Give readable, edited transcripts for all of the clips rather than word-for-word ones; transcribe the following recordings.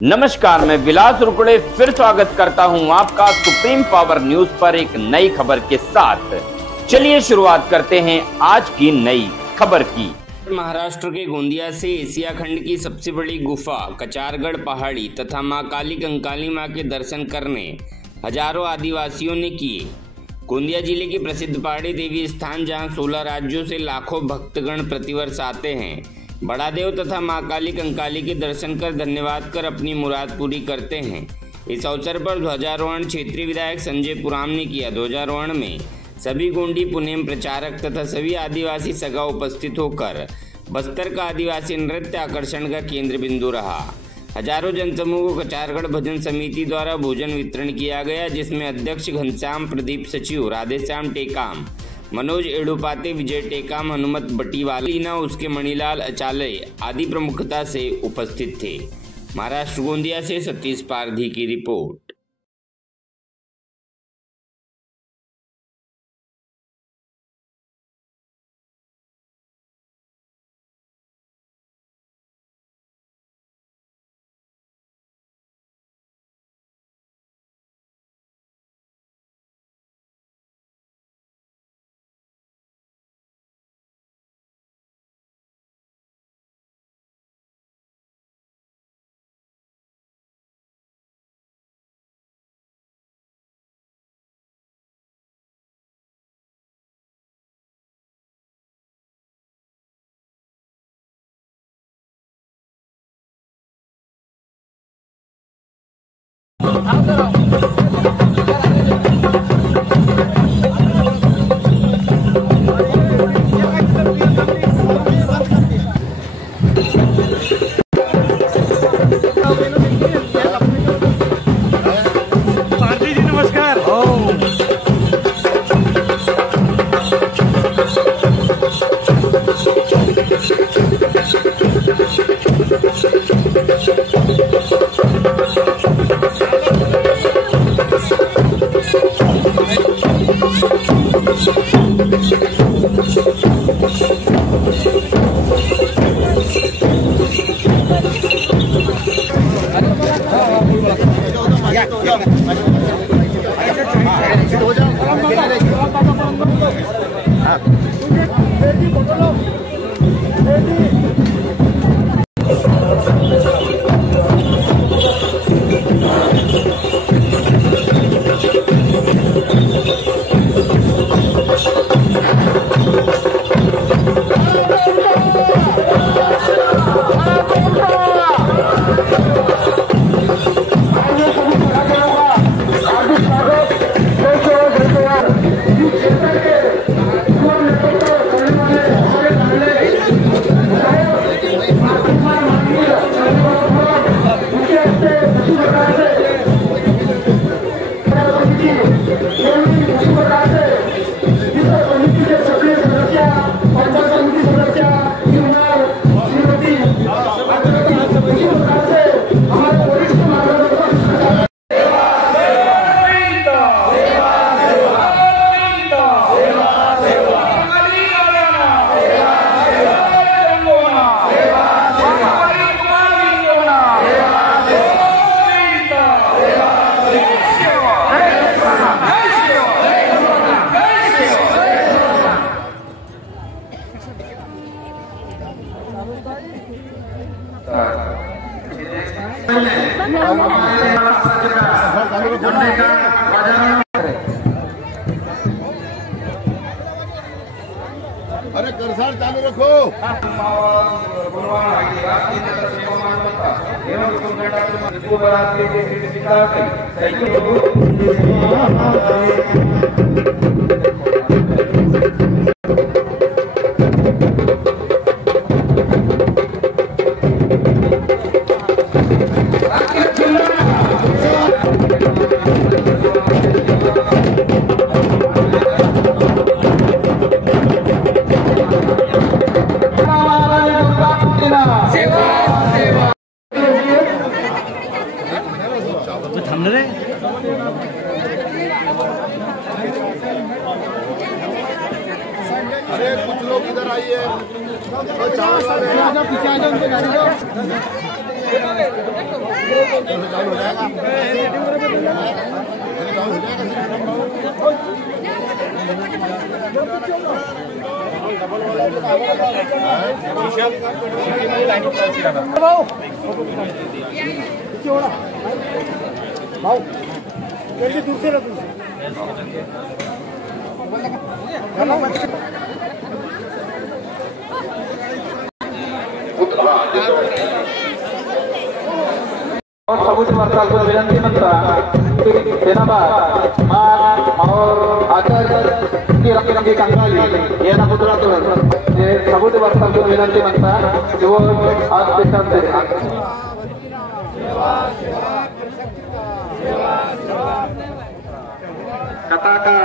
नमस्कार, मैं विलास रुकड़े फिर स्वागत करता हूं आपका सुप्रीम पावर न्यूज पर एक नई खबर के साथ। चलिए शुरुआत करते हैं आज की नई खबर की। महाराष्ट्र के गोंदिया से एशिया खंड की सबसे बड़ी गुफा कचारगढ़ पहाड़ी तथा मां काली कंकाली मां के दर्शन करने हजारों आदिवासियों ने किए। गोंदिया जिले की प्रसिद्ध पहाड़ी देवी स्थान जहां 16 राज्यों से लाखों भक्तगण प्रतिवर्ष आते हैं, बड़ादेव तथा मां काली कंकाली के दर्शन कर धन्यवाद कर अपनी मुराद पूरी करते हैं। इस अवसर पर ध्वजारोहण क्षेत्रीय विधायक संजय पुराम ने किया। ध्वजारोहण में सभी गोंडी पुनेम प्रचारक तथा सभी आदिवासी सगा उपस्थित होकर बस्तर का आदिवासी नृत्य आकर्षण का केंद्र बिंदु रहा। हजारों जनसमूह को कचारगढ़ भजन समिति द्वारा भोजन वितरण किया गया, जिसमें अध्यक्ष घनश्याम प्रदीप, सचिव राधेश्याम टेकाम, मनोज एडुपाते, विजय टेकाम, हनुमत बटीवाला, उसके मणिलाल अचाले आदि प्रमुखता से उपस्थित थे। महाराष्ट्र गोंदिया से सतीश पारधी की रिपोर्ट। पारधी जी नमस्कार। अरे करसार चालू रखो। अरे कुछ लोग इधर आइए। पीछे आ जाओ, उनके गाड़ी चालू हो जाएगा। भाऊ दूसरे और सबूत वार्ता को विनंती मंत्रा सेनाबाद मान और आचार्य की रंगी कंगाली ये ना पुतला तो ये सबूत वार्ता को विनंती मंत्रा जो आज पेशा से कथाकार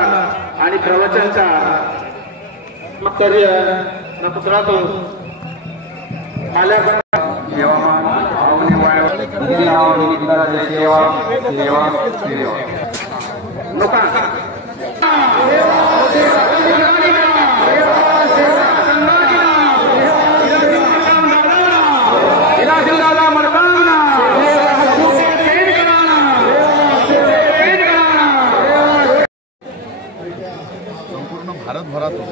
आणि प्रवचनकार मक्कर्य ना पुतला तो माल्या संपूर्ण भारतभरातून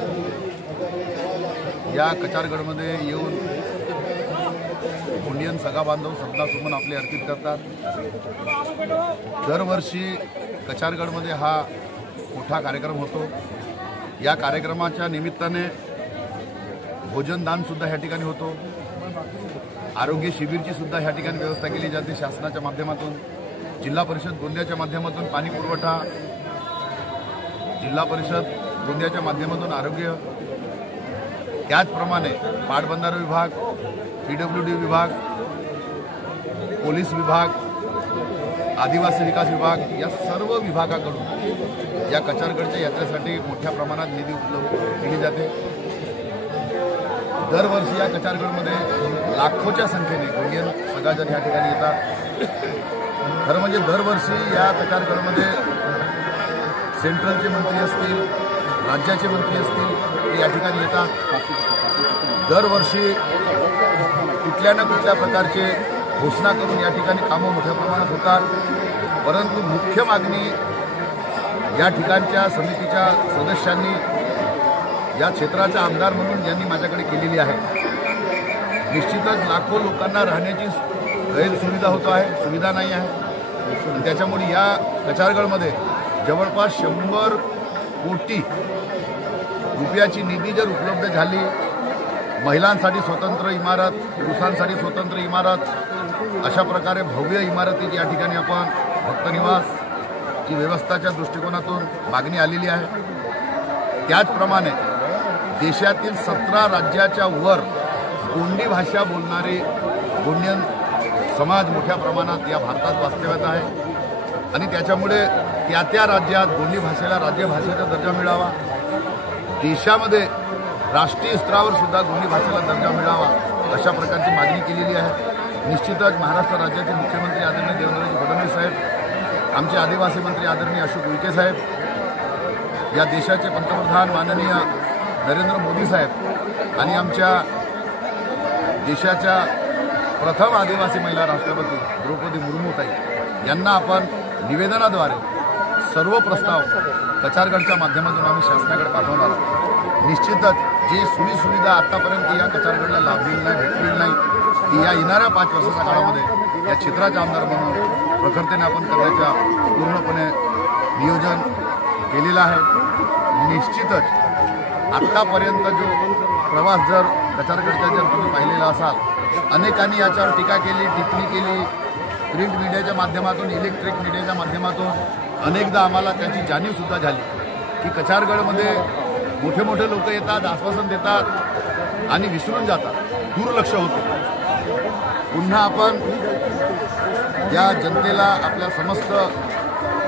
या कचारगडमध्ये येऊन गोंडियन सगा बांधव श्रद्धासुमन आपले अर्पित करतात। दरवर्षी कचारगडमध्ये हा मोठा कार्यक्रम होतो। या कार्यक्रमाच्या निमित्ताने भोजनदानसुद्धा ह्या ठिकाणी होतो। आरोग्य शिबिरची सुद्धा ह्या ठिकाणी व्यवस्था केली जाते शासनाच्या माध्यमातून। जिल्हा परिषद गोंदियाच्या माध्यमातून पाणी पुरवठा, जिल्हा परिषद गोंदियाच्या माध्यमातून आरोग्य, त्याचप्रमाणे पाटबंधारा विभाग, PWD विभाग, पोलीस विभाग, आदिवासी विकास विभाग या सर्व विभागाकडून या कचारगडच्या यात्रेसाठी मोठ्या प्रमाणात निधी उपलब्ध केली जाते। दरवर्षी या कचारगडमध्ये लाखोच्या संख्येने गोंडियन सगाजन या ठिकाणी येतात। खरं म्हणजे दरवर्षी या कचारगडमध्ये सेंट्रलचे मंत्री असतील, राज्याचे मंत्री असतील, ते या ठिकाणी येतात। दरवर्षी कुठल्या ना कुठल्या प्रकारचे घोषणा करून या ठिकाणी कामं मोठ्या प्रमाणात होतात। परंतु मुख्य मागणी या ठिकाणच्या समितीच्या सदस्यांनी या क्षेत्राचा आमदार म्हणून यांनी माझ्याकडे केलेली आहे। निश्चितच लाखो लोकांना राहण्याची गैरसुविधा होत आहे, सुविधा नाही आहे। त्याच्यामुळे या कचारगडमध्ये जवळपास 100 कोटी रुपयाची निधी जर उपलब्ध झाली, महिलांसाठी स्वतंत्र इमारत, पुरुषांसाठी स्वतंत्र इमारत, अशा प्रकारे भव्य इमारती या ठिकाणी आपण भक्तनिवासची व्यवस्थाच्या दृष्टिकोनातून मागणी आलेली आहे। त्याचप्रमाणे देशातील 17 राज्याच्या वर गोंडी भाषा बोलणारे गोंडियन समाज मोठ्या प्रमाणात या भारतात वास्तव्यात आहे आणि त्याच्यामुळे त्या राज्यात गोंडी भाषेला राज्यभाषेचा दर्जा मिळावा, देशामध्ये राष्ट्रीय स्तरावर सुद्धा गोंडी भाषेला दर्जा मिळावा अशा प्रकारची मागणी केलेली आहे। निश्चितच महाराष्ट्र राज्याचे मुख्यमंत्री आदरणीय देवेंद्रजी फडणवीस साहेब, आमचे आदिवासी मंत्री आदरणीय अशोक उईके साहेब, या देशाचे पंतप्रधान माननीय नरेंद्र मोदी साहेब आणि आमच्या देशाच्या प्रथम आदिवासी महिला राष्ट्रपती द्रौपदी मुर्मूताई यांना आपण निवेदनाद्वारे सर्व प्रस्ताव कचारगडच्या माध्यमातून आम्ही शासनाकडे पाठवणार आहोत। निश्चितच जी सुविधा आतापर्यंत या कचारगडला लाभलेली नाही, भेटलेली नाही, ती या येणाऱ्या 5 वर्षाच्या काळामध्ये या क्षेत्राचे आमदार म्हणून प्रखरतेने आपण करण्याच्या पूर्णपणे नियोजन केलेलं आहे। निश्चितच आत्तापर्यंत जो प्रवास जर कचारगडचा जर तुम्ही पाहिलेला असाल, अनेकांनी याच्यावर टीका केली, टिप्पणी केली, प्रिंट मीडियाच्या माध्यमातून, इलेक्ट्रिक मीडियाच्या माध्यमातून अनेकदा आम्हाला त्याची जाणीवसुद्धा झाली की कचारगडमध्ये मोठे मोठे लोक येतात, आश्वासन देतात आणि विसरून जातात, दुर्लक्ष होते। पुन्हा आपण या जनतेला आपल्या समस्त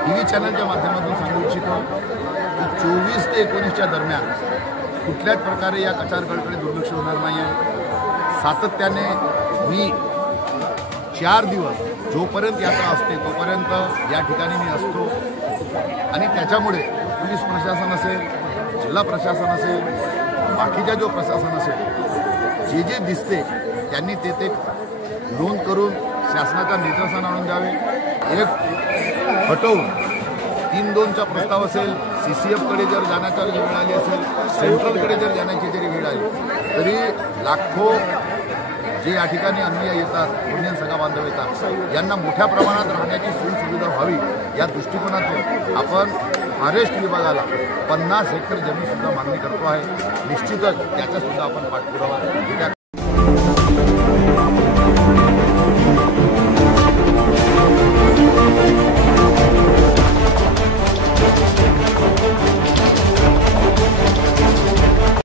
TV चॅनलच्या माध्यमातून सांगू इच्छितो की 24 ते 19च्या दरम्यान कुठल्याच प्रकारे या कचारगडकडे दुर्लक्ष होणार नाही आहे। सातत्याने मी 4 दिवस जोपर्यंत यात्रा असते तोपर्यंत या ठिकाणी मी असतो आणि त्याच्यामुळे पोलीस प्रशासन असेल, जिल्हा प्रशासन असेल, बाकीच्या जो प्रशासन असेल, जे दिसते त्यांनी ते नोंद करून शासनाच्या निदर्शन आणून द्यावे. एक हटवून 3-2चा प्रस्ताव असेल, CCFकडे जर जाण्याची वेळ आली असेल, सेंट्रलकडे जर जाण्याची जरी वेळ आली तरी लाखो जे या ठिकाणी अन्य येतात, इंडियन सगळा बांधव येतात, यांना मोठ्या प्रमाणात राहण्याची सोयीसुविधा व्हावी या दृष्टिकोनातून आपण फॉरेस्ट विभागाला 50 हेक्टर जमीनसुद्धा मागणी करतो आहे. निश्चितच त्याचासुद्धा आपण पाठपुरावा